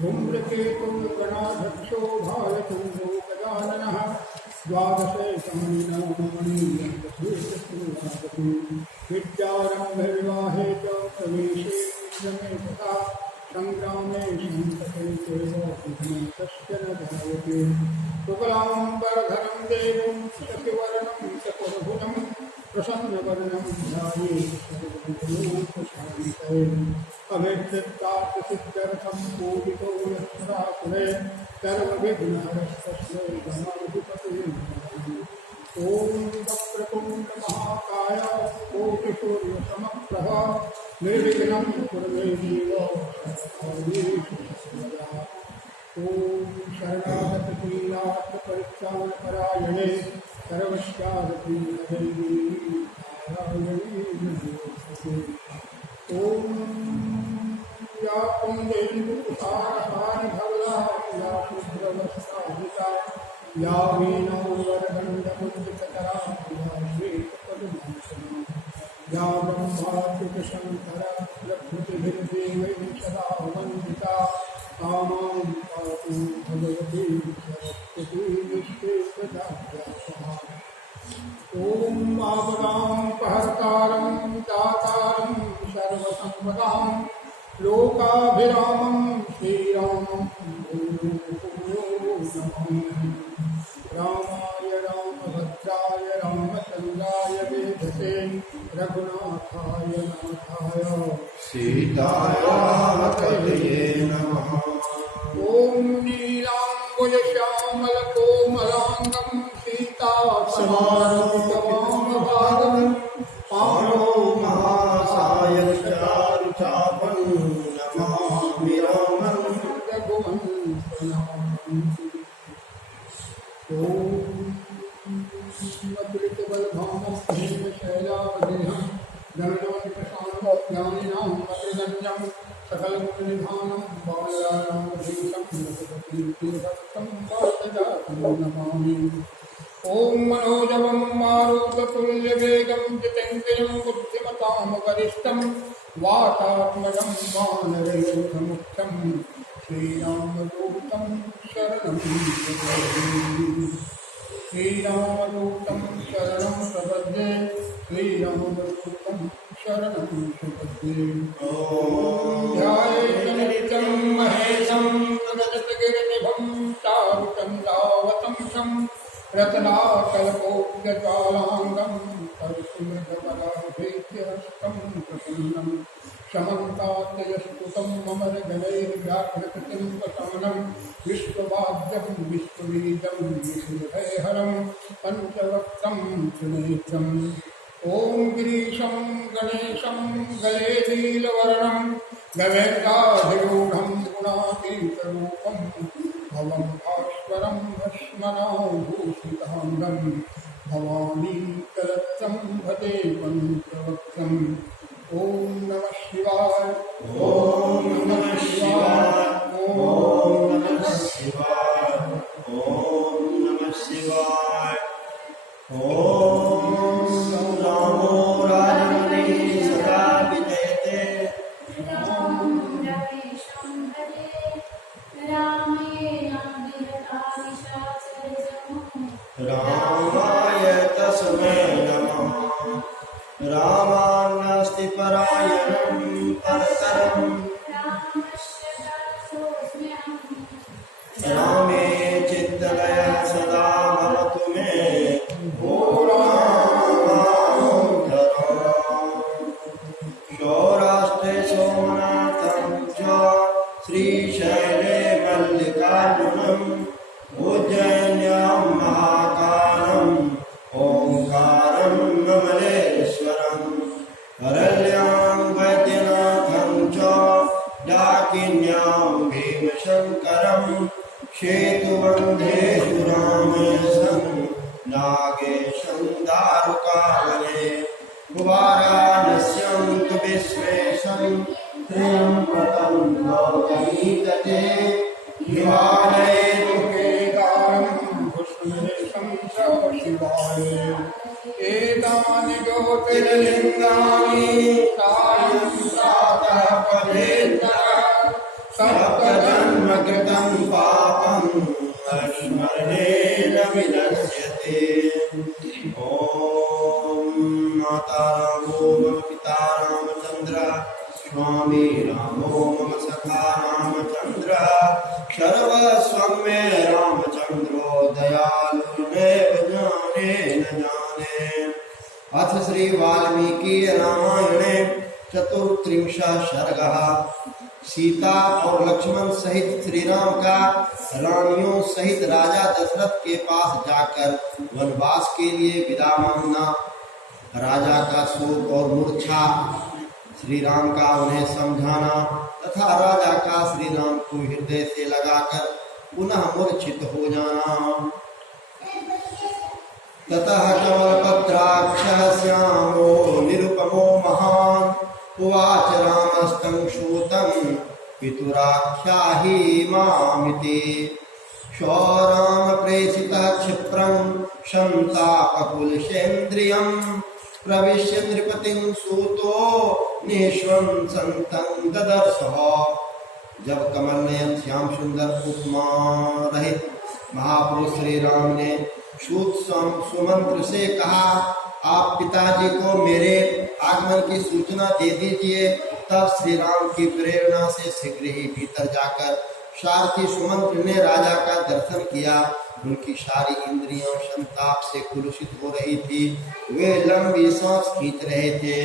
धूम्रकेतुर्गणाध्यक्षो भालचन्द्रो गजाननः द्वादशे विद्यारम्भविवाहे च प्रवेशे निगमे तथा संग्रामे संकटे कश्चन धावते शुक्लाम्बरधरं देवं शशिवर्णं चतुर्भुजं प्रसन्नवदनं ध्यायेत् अभिक्षिप्तार्थसिद्ध्यर्थं पूजितो यत्रासुरे सर्वविघ्नहरस्तस्मै गणाधिपतये नमः। ॐ वक्रतुण्डमहाकाय कोटिसूर्यसमप्रभा निर्विघ्नं कुरु मे देव ॐ शरणागतकीलार्थपरित्राणपरायणे सर्वस्यागतिनदैवी नारायणे नमोऽस्तुते। ॐ या कुन्देन्दुकुशारहारि धवला या शुभ्रवस्त्राहिता या वीणावरदण्डमुद्रितकरा या श्वेतपद्मासना या ब्रह्माच्युतशङ्करा प्रकृतिभिर्देवैः सदा वन्दिता तामां पातु भगवती सरस्वती विश्वेश्वराभ्यासः। ॐ आपदां पहर्तारं दातारं सर्वसम्पदां लोकाभिरामं श्रीरामं भूयो नमामि। रामाय रामभद्राय रामचन्द्राय वेधसे रघुनाथाय नाथाय सीतायापतये नमः। ॐ नीलाम्बुजश्यामलकोमलाङ्गं सीतासमारम्भवामभागं पाणौ महासायकचारुचापं नमामि रामं रघुवंशनाथं। ॐ मधुरितबलधामशैलावदेहं गणनाप्रशान्तज्ञानिनां अग्रगण्यं सकलगुणनिधानं बालारामधीशं रघुपतिं वातजातं नमामि। ॐ मनोजवं मारुततुल्यवेगं जितेन्द्रियं बुद्धिमतां वरिष्ठं वातात्मजं वानरयोधमुख्यं श्रीरामदूतं शरणं प्रपद्ये। श्रीरामदूतं शरणं प्रपद्ये श्रीरामदूतं शरणं प्रपद्ये। ध्यायेत् नित्यं महेशं रजतगिरिनिभं चारुचन्द्रावतंसं रत्नाकल्पोऽग्रज्वालाङ्गं तत्सुमृतपदाभेद्यहस्तं प्रसन्नं शमन्तात्ययस्तुतं ममरगणैर्व्याघ्रकृतिं प्रशमनं विश्ववाद्यं विश्ववीजं विश्वभयहरं पञ्चवक्त्रं त्रिनेत्रम्। ॐ गिरीशं गणेशं गले नीलवर्णं गवेन्द्राधिरूढं गुणातीतरूपं भवं भास्वरं भस्मनाभूषिताङ्गं भवानी कलत्रं भजे पञ्चवक्त्रम्। ॐ नमः शिवाय ॐ नमः शिवाय ॐ नमः शिवाय ॐ नमः शिवाय। ॐ रामो राजमणे सदा विजयते रामाय तस्मै नमः। रामान्नास्ति परायणं परतरं रामे चित्तलय सदा भवतु मे सौराष्ट्रे सोमनाथं च श्रीशैले मल्लिकार्जुनम् उज्जयिन्यां महाकालं ओंकारं कमलेश्वरं हरल्यां वैद्यनाथं च डाकिन्यां भीमशङ्करं सेतुबन्धेषु रामेशं नागेशं दारुकावने वाराणस्यां तु विश्वेशं त्र्यम्बकं गौतमीतटे हिमालये केदारं भुष्मेशं नमः शिवाय। एतानि ज्योतिर्लिङ्गानि सायं प्रातः पठेत् सप्तजन्म कृतं पापं स्मरणेन विनश्यते। ॐ माता रामो मम पिता रामचन्द्र स्वामी रामो मम सखा रामचन्द्र सर्वस्वं मे रामचन्द्रो दयालुर्नैव जाने न जाने। अथ श्री वाल्मीकि रामायणे चतुर्त्रिंशः सर्गः। सीता और लक्ष्मण सहित श्री राम का रानियों सहित राजा दशरथ के पास जाकर वनवास के लिए विदा मांगना, राजा का शोक और मूर्छा, श्री राम का उन्हें समझाना तथा राजा का श्री राम को हृदय से लगाकर पुनः मूर्छित हो जाना। ततः कमलपत्राक्षः श्यामो निरुपमो महान् उवाच रामस्तं श्रुतं पितुराख्याहि मामिति। स्वराम प्रेषितः क्षिप्रं शन्तापकुलसेन्द्रियं प्रविश्य नृपतिं सूतो निःश्वसन्तं ददर्शः। जब कमल नयन श्याम सुंदर उपमा रहित महापुरुष श्री राम ने सूत सुमंत्र से कहा, आप पिताजी को मेरे आगमन की सूचना दे दीजिए। तब श्री राम की प्रेरणा से शीघ्र ही भीतर जाकर सारथी सुमंत्र ने राजा का दर्शन किया। उनकी सारी इंद्रियां संताप से कुलुषित हो रही थी, वे लंबी सांस खींच रहे थे।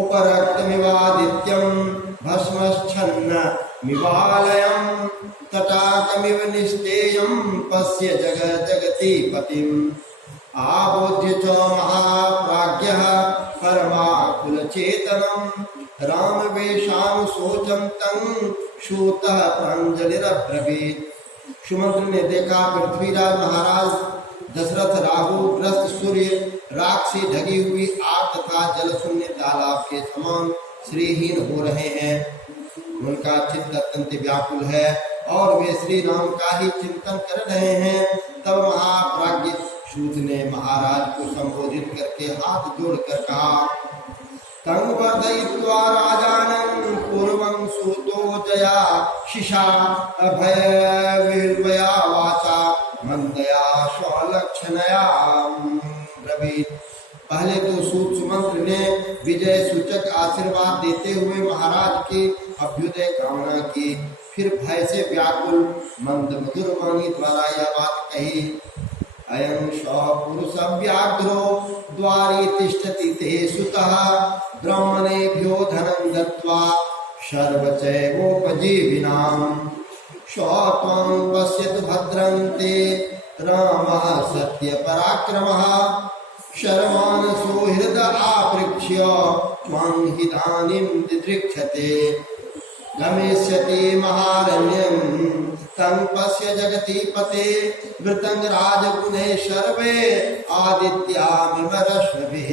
उपरक्तमिवादित्यं भस्मच्छन्न मिवालयं तटाकमिव निस्तेयं पश्य जगति पतिम्। आबोध्य च महाप्राज्ञः परमाकुलचेतनं रामवेशानुशोचं तं सूतः प्राञ्जलिरब्रवीत्। सुमंत्र ने देखा पृथ्वीराज महाराज दशरथ राहु ग्रस्त सूर्य राख से ढकी हुई आग तथा जल शून्य तालाब के समान श्रीहीन हो रहे हैं। उनका चित्त अत्यंत व्याकुल है और वे श्री राम का ही चिंतन कर रहे हैं। तब महाप्राज्ञ सूत ने महाराज को संबोधित करके हाथ जोड़कर कहा, तं वर्धयित्वा राजानं पूर्वं सूतो जया शिशा अभयविर्वया वाचा मंदया स्वलक्षणया ब्रवीत्। पहले तो सूत सुमंत्र ने विजय सूचक आशीर्वाद देते हुए महाराज की अभ्युदय कामना की, फिर भय से व्याकुल मंद मधुर वाणी द्वारा यह बात कही, अयं पुरुष व्याघ्रो द्वारे तिष्ठति ते सुतः ब्राह्मणेभ्यो धनं दत्त्वा सर्वचैवोपजीविनाम्। त्वां पश्यतु भद्रं ते रामः सत्यपराक्रमः शर्मानसो हृदय आपृक्ष्य त्वां हितानिं दिदृक्षते। गमिष्यति महारण्यं तं पश्य जगति पते वृतं राजगुणे सर्वे आदित्यामिमरश्मिभिः।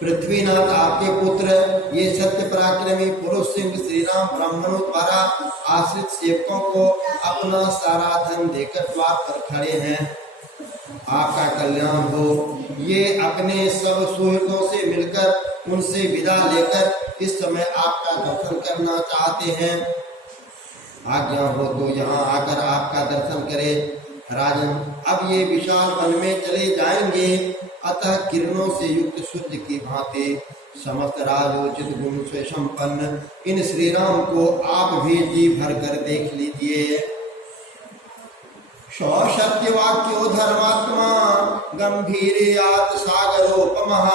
पृथ्वीनाथ आपके पुत्र ये सत्य पराक्रमी पुरुष सिंह श्री राम ब्राह्मणों द्वारा आश्रित सेवकों को अपना सारा धन देकर द्वार पर खड़े हैं। आपका कल्याण हो। ये अपने सब सुहृदों से मिलकर उनसे विदा लेकर इस समय आपका दर्शन करना चाहते हैं। आज्ञा हो तो यहाँ आकर आपका दर्शन करें। राजन, अब ये विशाल वन में चले जाएंगे। अतः किरणों से युक्त सूर्य की भांति समस्त राजोचित गुण से संपन्न इन श्री राम को आप भी जी भर कर देख लीजिए। सत्यवाक्यो धर्मात्मा गंभीर्यात् सागरोपमः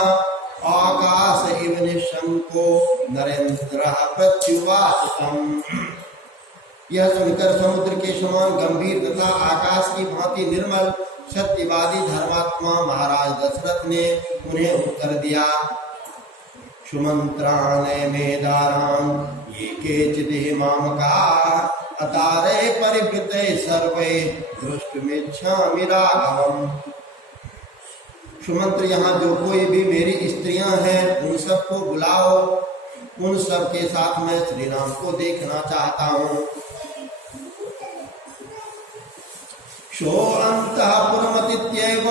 आकाश इव निशंको नरेंद्र प्रत्युवाच तम्। यह सुनकर समुद्र के समान गंभीर तथा आकाश की भांति निर्मल सत्यवादी धर्मात्मा महाराज दशरथ ने उन्हें उत्तर दिया, सुमंत्राणे मेदाराम ये केचिदिह मामका अतारे परिवृते सर्वे दृष्टुमिच्छामि राघवम्। सुमंत्र, यहाँ जो कोई भी मेरी स्त्रियां हैं उन सबको बुलाओ। उन सब के साथ मैं श्री राम को देखना चाहता हूँ। शो अंतःपुरमतीत्येव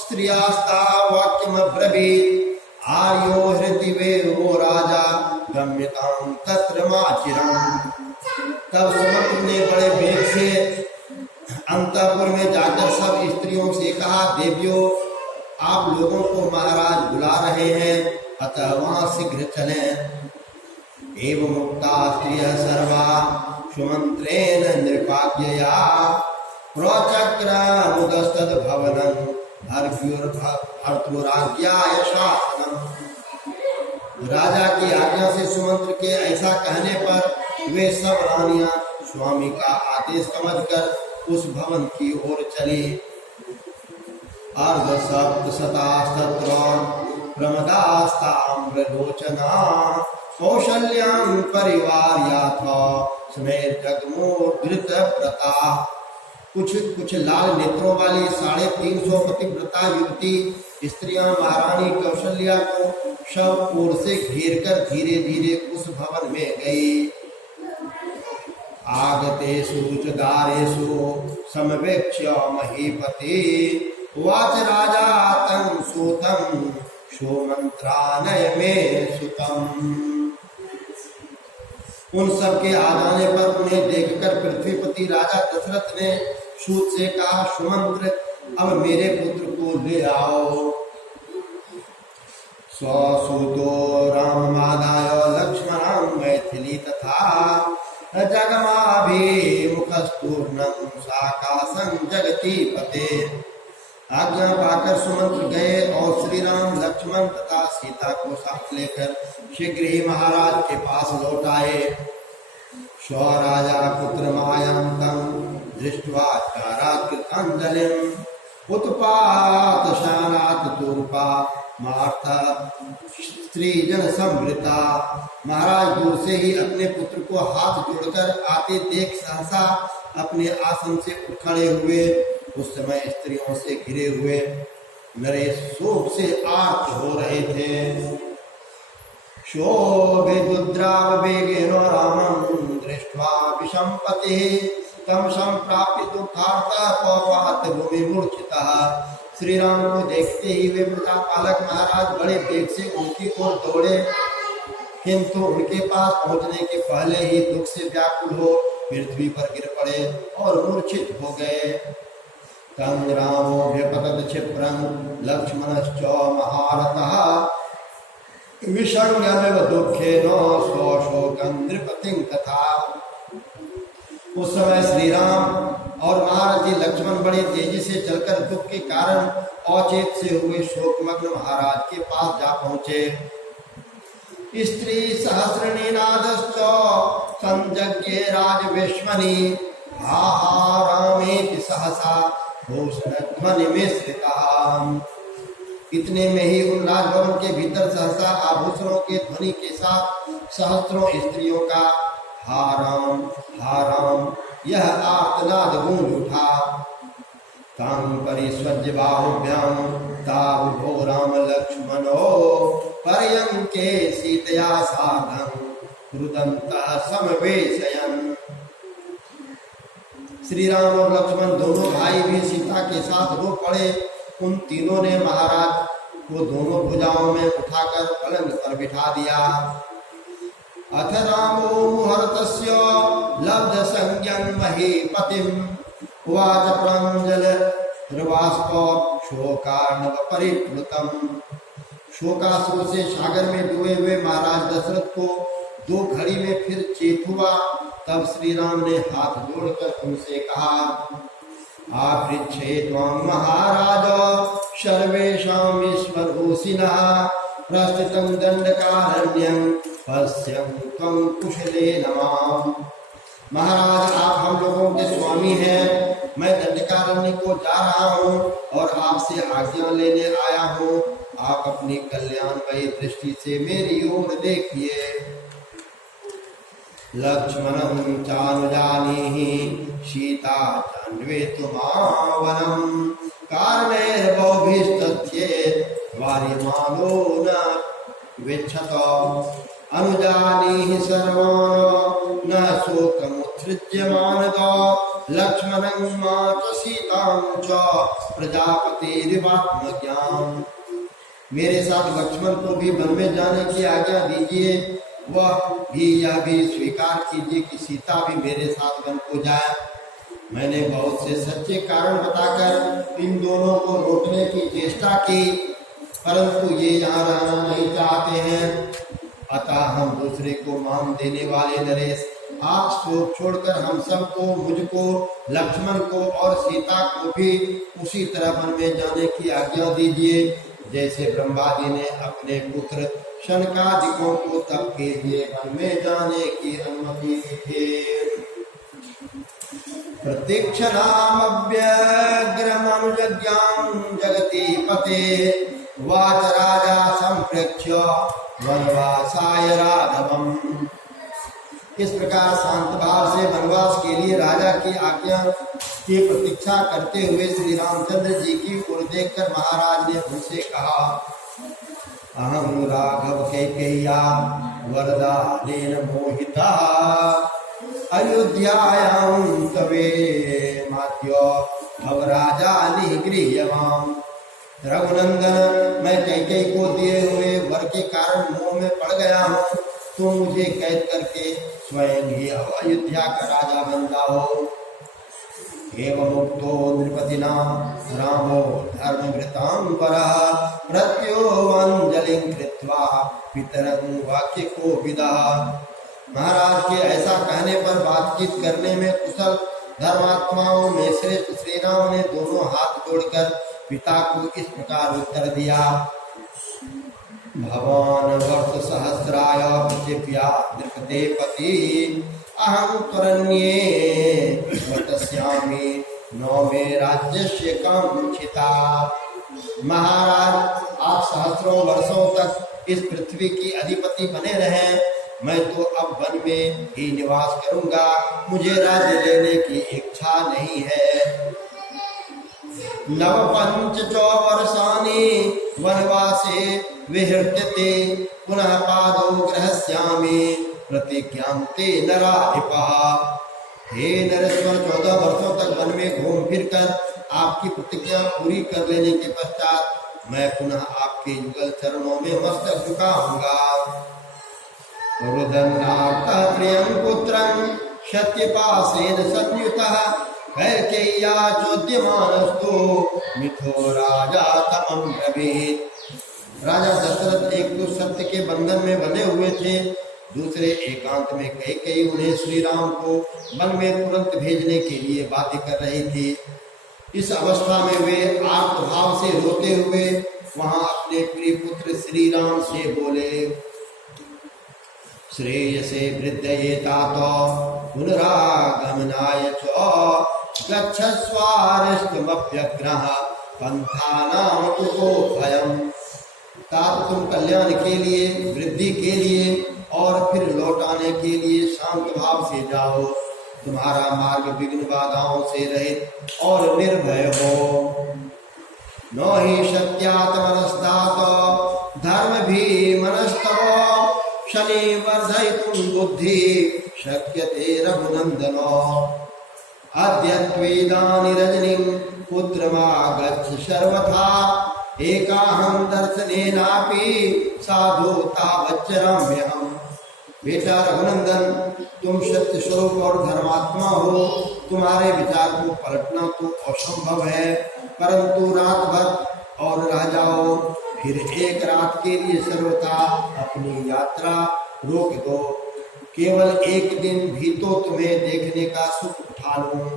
स्त्रियास्ता वाक्यमब्रवीत् आर्यो हृतिवेरो राजा गम्यतां तत्र माचिरम्। तब सुमंत्र ने बड़े वेग से अंतःपुर में जाकर सब स्त्रियों से कहा, देवियों आप लोगों को महाराज बुला रहे हैं, अतः वहां शीघ्र चलें। एवं मुक्ता स्त्रियः सर्वा सुमंत्रेण नृपाज्ञया प्रचक्रमुदस्तद् भवनं भर्तृराज्ञाय शासनम्। राजा की आज्ञा से सुमंत्र के ऐसा कहने पर वे सब रानियां स्वामी का आदेश समझकर उस भवन की ओर चली। अर्धसप्तशतास्तत्र प्रमदास्ताम्रलोचना कौशल्यां परिवार्याथ स्मेरजगमोद्धृतव्रता। कुछ लाल नेत्रों वाली 350 पतिव्रता युवती स्त्रियां महारानी कौशल्या को सब ओर से घेरकर धीरे धीरे उस भवन में गई। आगतेषु च दारेषु समवेक्ष्य महीपते उवाच राजा तं सूतं सोमंत्रानय में सुतम्। उन सब के आ जाने पर उन्हें देखकर पृथ्वीपति राजा दशरथ ने सूत से कहा, सुमंत्र अब मेरे पुत्र को ले आओ। स्वसूतो राममादाय लक्ष्मणं मैथिली तथा जगमाभिमुखस्तूर्णं साकाशं जगतीपते। आज्ञा पाकर सुमंत्र गए और श्री राम लक्ष्मण तथा सीता को साथ लेकर शीघ्र ही महाराज के पास लौट आए। स्वराजा पुत्र मायंतं दृष्ट्वा चाराकृतांजलिं उत्पात शानात तूर्पा मार्ता स्त्री जन संवृता। महाराज दूर से ही अपने पुत्र को हाथ जोड़कर आते देख सहसा अपने आसन से उठ खड़े हुए। उस समय स्त्रियों से घिरे हुए नरेश शोक से आर्त हो रहे थे। शोभिद्रावेगेन रामं दृष्ट्वा विषम्पतिः तं सम्प्राप्य दुःखार्तः पौवात भूमि मूर्छितः। श्री राम को देखते ही वे प्रजापालक महाराज बड़े वेग से उनकी ओर दौड़े, किंतु उनके पास पहुंचने के पहले ही दुख से व्याकुल हो पृथ्वी पर गिर पड़े और मूर्छित हो गए। तं रामो व्यपतत क्षिप्रं लक्ष्मणश्च महारथः विषण्यमिव दुःखेन स्वशोकं नृपतिं तथा। उस समय श्री राम और महारथी लक्ष्मण बड़े तेजी से चलकर दुख के कारण अचेत से हुए शोकमग्न महाराज के पास जा पहुंचे। स्त्री सहस्रनीनादश्च संजज्ञे राजवेश्मनि हा हा रामेति सहसा भूषणध्वनि मिश्रितः। इतने में ही उन राजभवन के भीतर सहसा आभूषणों के ध्वनि के साथ सहस्त्रों स्त्रियों का हा राम यह आर्तनाद गूंज उठा। तां परिस्वज्य बाहुभ्यां तावुभो राम लक्ष्मणो पर्यंके सीतया साधं रुदन्तः समवेशयन्। श्री राम और लक्ष्मण दोनों भाई भी सीता के साथ रो पड़े। उन तीनों ने महाराज को दोनों भुजाओं में उठाकर पलंग पर बिठा दिया। अथ रामो मुहूर्तस्य लब्ध संज्ञं महीपतिम् उवाच प्राञ्जलर्वाष्प शोकार्णव परिप्लुतम्। शोकाश्रु से सागर में डूबे हुए महाराज दशरथ को 2 घड़ी में फिर चेत हुआ। तब श्री राम ने हाथ जोड़कर उनसे कहा, आपृच्छे त्वं महाराज सर्वेषां ईश्वरोऽसिनः प्रस्थितं दंडकारण्यं पश्यं त्वं कुशलेन माम्। महाराज आप हम लोगों के स्वामी हैं। मैं दंडकारण्य को जा रहा हूँ और आपसे आज्ञा लेने आया हूँ। आप अपनी कल्याणमयी दृष्टि से मेरी ओर देखिए। लक्ष्मणं चानुजानीहि सीता चान्वेतुमावनं कारणैर्बहुभिस्तथ्ये वार्यमानो न विच्छत। अनुजानीहि सर्वान् न शोकमुत्सृज्यमानः लक्ष्मणं माच सीतां च प्रजापतिरिवात्मज्ञां। मेरे साथ लक्ष्मण को भी वन में जाने की आज्ञा दीजिए, वह भी यह भी स्वीकार कीजिए कि सीता भी मेरे साथ वन को जाए। मैंने बहुत से सच्चे कारण बताकर इन दोनों को रोकने की चेष्टा की, परंतु ये यहाँ रहना नहीं चाहते हैं। अतः हम दूसरे को मान देने वाले नरेश, आप शोक छोड़कर हम सबको, मुझको, लक्ष्मण को और सीता को भी उसी तरह वन में जाने की आज्ञा दीजिए जैसे ब्रह्मादि ने अपने पुत्र शनकादिकों को तप के लिए वन में जाने की अनुमति दी थी। प्रतीक्षणामव्यग्रमनुजज्ञां जगति पते वाच राजा संप्रेक्ष्य वनवासाय राघवम्। इस प्रकार शांत भाव से वनवास के लिए राजा की आज्ञा की प्रतीक्षा करते हुए श्री रामचंद्र जी की ओर देखकर महाराज ने उनसे कहा, अहं राघव कैकेय्या वरदानेन मोहिता अयोध्यायां तवे मात्य भव राजा निगृह्यवाम्। रघुनंदन, मैं कैकेयी को दिए हुए वर के कारण मोह में पड़ गया हूँ, तो मुझे कैद करके स्वयं ही अयोध्या का राजा बन जाओ। एवं मुक्तो नृपतिना रामो धर्मभृतांबरः प्रत्योवंजलिं कृत्वा पितरं वाक्यकोविदः। महाराज के ऐसा कहने पर बातचीत करने में कुशल धर्मात्माओं में श्रेष्ठ श्री राम ने दोनों हाथ जोड़कर पिता को इस प्रकार उत्तर दिया, भवान वर्ष सहस्राय पृथिव्या नृपते पति अहं त्वरण्ये वर्तस्यामि नौ मे राज्यस्य कांक्षिता। महाराज, आप सहस्रों वर्षों तक इस पृथ्वी की अधिपति बने रहें, मैं तो अब वन में ही निवास करूंगा, मुझे राज्य लेने की इच्छा नहीं है। नवपंचचो वर्षाणि वनवासे विहृत्यते पुनः पादौ ग्रहस्यामि प्रतिज्ञां ते नराधिपः। हे नरेश्वर, 14 वर्षों तक वन में घूम फिर कर आपकी प्रतिज्ञा पूरी कर लेने के पश्चात मैं पुनः आपके युगल चरणों में मस्तक झुकाऊंगा। रुदन्नार्थः प्रियं पुत्रं शत्यपाशेन संयुतः कैकेय्या चोद्यमानस्तु मिथो राजा तमं ब्रवीत्। राजा दशरथ एक तो सत्य के बंधन में बंधे हुए थे, दूसरे एकांत में कैकेयी उन्हें श्री राम को वन में तुरंत भेजने के लिए बाध्य कर रही थी। इस अवस्था में वे आर्त भाव से रोते हुए वहां अपने प्रिय पुत्र श्री राम से बोले, श्रेयसे वृद्धये तात पुनरागमनाय च गच्छस्वारिष्टमप्यग्रह पंथानां तुको भयम्। तात, तुम कल्याण के लिए, वृद्धि के लिए और फिर लौटाने के लिए शांत भाव से जाओ। तुम्हारा मार्ग विघ्न बाधाओं से रहित और निर्भय हो। नो हि शक्यात्मनस्तात धर्म भी मनस्तव शनि वर्धयितुं बुद्धि शक्यते रघुनंदनो। अद्य त्वेदानि रजनीं पुत्रमागच्छ सर्वथा एकाहं दर्शनेनापि साधु तावच्चराम्यहम्। बेटा रघुनंदन, तुम सत्य स्वरूप और धर्मात्मा हो, तुम्हारे विचार को पलटना तो असंभव है, परंतु रात भर और रह जाओ, फिर एक रात के लिए सर्वथा अपनी यात्रा रोक दो। केवल एक दिन भी तो तुम्हें देखने का सुख उठा लूं।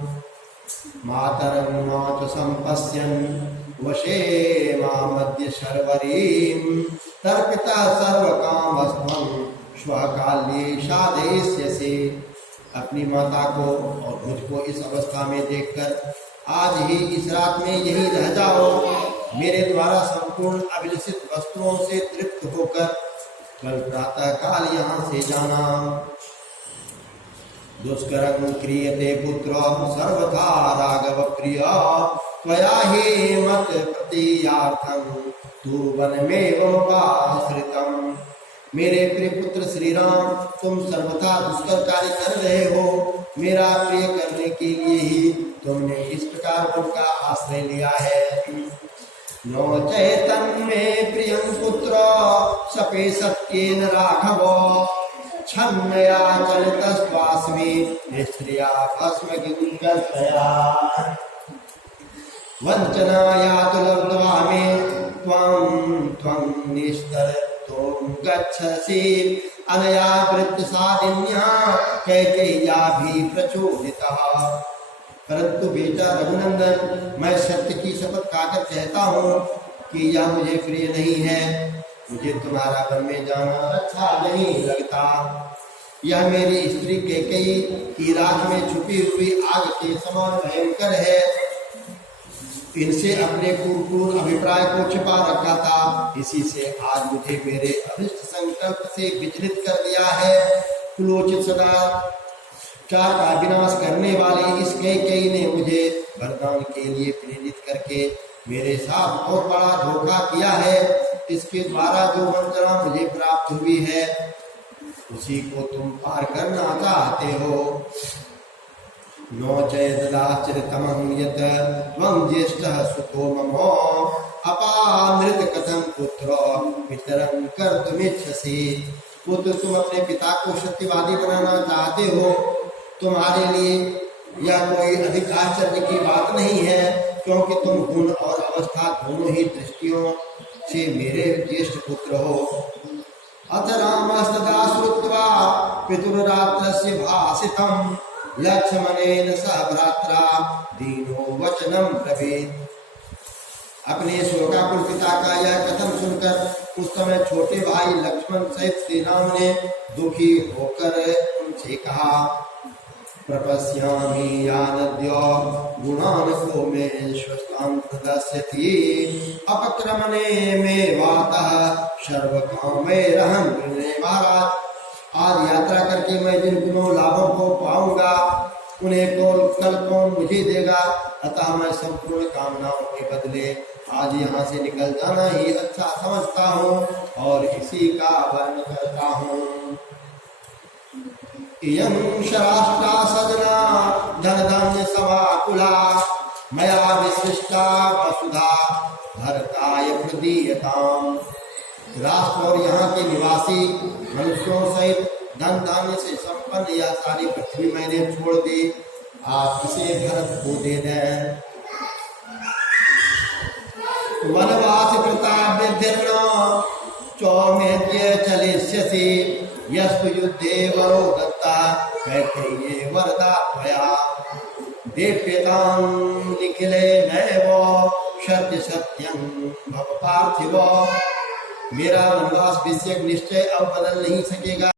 मातरं माच संपश्यन् वशे मामद्य शर्वरीं तर्पितः सर्वकामस्त्वं स्वकाल्ये साधयिष्यसि। अपनी माता को और मुझको इस अवस्था में देखकर आज ही इस रात में यही रह जाओ। मेरे द्वारा संपूर्ण अभिलषित वस्त्रों से तृप्त होकर कल प्रातः काल यहाँ से जाना। दुष्करं क्रियते पुत्र सर्वथा राघव प्रिय त्वया हि मत प्रतीयार्थं तु वनमेवमुपाश्रितम्। मेरे प्रिय पुत्र श्री राम, तुम सर्वथा दुष्कर कार्य कर रहे हो, मेरा प्रिय करने के लिए ही तुमने इस प्रकार उनका आश्रय लिया है। नो चैतन्मे प्रियं पुत्र सपे सत्येन राघव छन्नया चलितस्वास्मि निश्रिया भस्म गिंगतया वंचनाया तु लब्ध्वा मे त्वं निष्तर त्वं गच्छसि अनया वृत्तसादिन्या कैकेय्या भी प्रचोदितः। परंतु बेटा रघुनंदन, मैं सत्य की शपथ खाकर कहता हूँ कि यह मुझे प्रिय नहीं है। मुझे तुम्हारा वन में जाना अच्छा नहीं लगता। यह मेरी स्त्री कैकेयी की रात में छुपी हुई आग के समान भयंकर है। इनसे अपने क्रूर अभिप्राय को छिपा रखा था, इसी से आज मुझे मेरे अभिष्ट संकल्प से विचलित कर दिया है। कुलोचित सदाचार का विनाश करने वाली इस कैकेयी ने मुझे वरदान के लिए प्रेरित करके मेरे साथ बहुत बड़ा धोखा किया है। इसके द्वारा जो वंचना मुझे प्राप्त हुई है उसी को तुम पार करना चाहते हो। नो चैतदाश्रितमं यत् त्वं ज्येष्ठः सुतो मम अपानृत कथं पुत्र पितरं कर्तुमिच्छसि। पुत्र, तुम अपने पिता को सत्यवादी बनाना चाहते हो। तुम्हारे लिए यह कोई अधिक आश्चर्य की बात नहीं है, क्योंकि तुम गुण और अवस्था दोनों ही दृष्टियों से मेरे ज्येष्ठ पुत्र हो। अथ रामस्तदा श्रुत्वा पितुर्रात्रस्य भाषितम् लक्ष्मणेन सह भ्रात्रा दीनो वचनं ब्रवीत्। अपने शोकाकुल पिता का यह कथन सुनकर उस समय छोटे भाई लक्ष्मण सहित श्री राम ने दुखी होकर उनसे कहा, प्रपश्यामि यानद्य गुणान् को मे स्वस्तान् प्रदस्यति अपक्रमणे मे वातः सर्वकामैरहं गृह्णे। महाराज, आज यात्रा करके मैं जिन गुणों लाभों को पाऊंगा उन्हें कल कौन मुझे देगा। अतः मैं संपूर्ण कामनाओं के बदले आज यहाँ से निकल जाना ही अच्छा समझता हूँ और इसी का वर्णन करता हूँ। इयं शराष्ट्रा सजना धन धान्य समाकुला मया विसृष्टा वसुधा भरताय प्रदीयताम्। राष्ट्र और यहाँ के निवासी मनुष्यों सहित धन धान्य से संपन्न यह सारी पृथ्वी मैंने छोड़ दी, आप इसे भरत को दे दें। वनवास कृता विधिर्न चौमेद्य चलिष्यसि यस्तु युद्धे वरो दत्ता कैकेय्ये वरदा त्वया देप्यतां निखिले नैव सत्य सत्यं भव पार्थिव। मेरा वनवास विषयक निश्चय अब बदल नहीं सकेगा।